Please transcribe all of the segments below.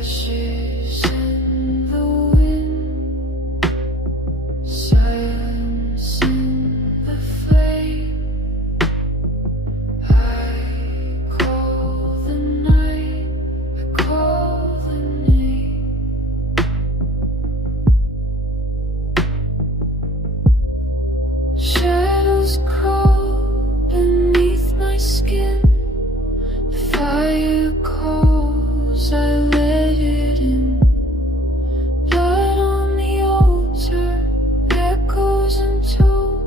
ashes in the wind, silence in the flame. I call the night, I call the name. Shadows crawl beneath my skin. The fire calls, I let it in. Blood on the altar echoes untold.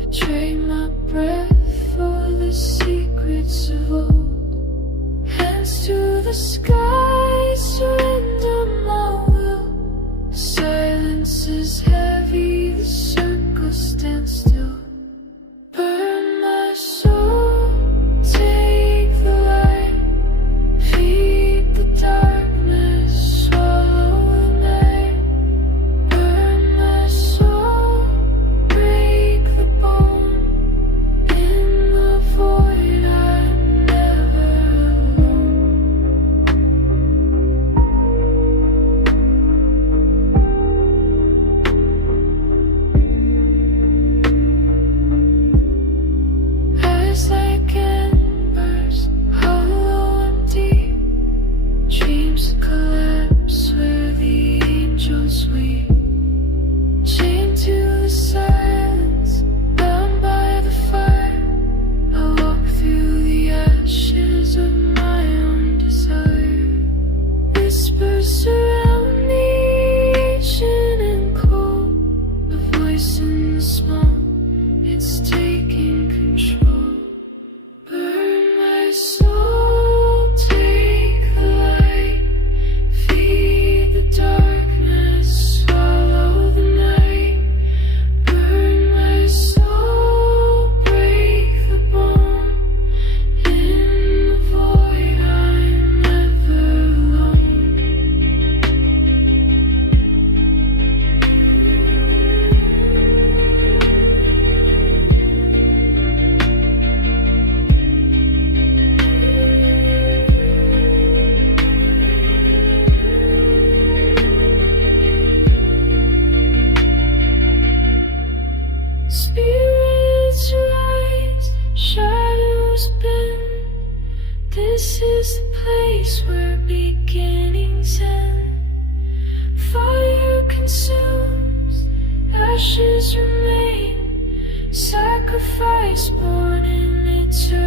I trade my breath for the secrets of old. Hands to the sky, surrender my will. The silence is heavy, the circle stands still. Burn my soul, take the light, feed the darkness, swallow the night. Burn my soul, break the bone. In the void I'm never alone. Eyes like embers, hollow and deep. Dreams collapse where the angels weep. Chained to the silence, bound by the fire. I walk through the ashes of my own desire. Whispers surround me, ancient and cold. A voice in the smoke, it's taking control. Burn my soul, take the light, feed the darkness, swallow the night. Burn my soul, break the bone. In the void I'm never alone. Spirits rise, shadows bend. This is the place where beginnings end. Fire consumes, ashes remain. Sacrifice born in eternity.